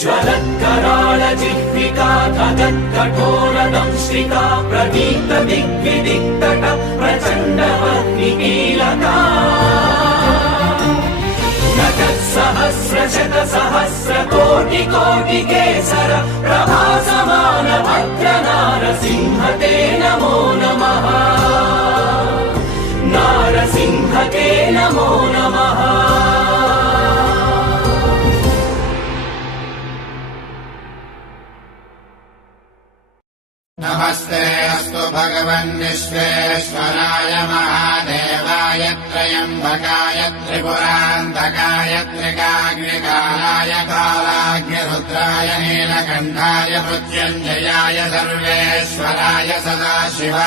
ज्वलत्कराळ जिह्विका धगत्कठोरदंश्रिका प्रदीप्त दिग्विदिक्तट प्रचण्डवह्निकीलका सहस्रशतसहस्रकोटिकोटिकेसर प्रभासमान भद्रनारसिंह ते नमो नमः नारसिंह ते नमो नमः। नमस्ते अस्तु भगवन् विश्वेश्वराय महादेवाय त्र्यम्बकाय त्रिपुरान्तकाय त्रिकाग्निकालाय कालाग्निरुद्राय नीलकण्ठाय मृत्युञ्जयाय सर्वेश्वराय सदाशिवाय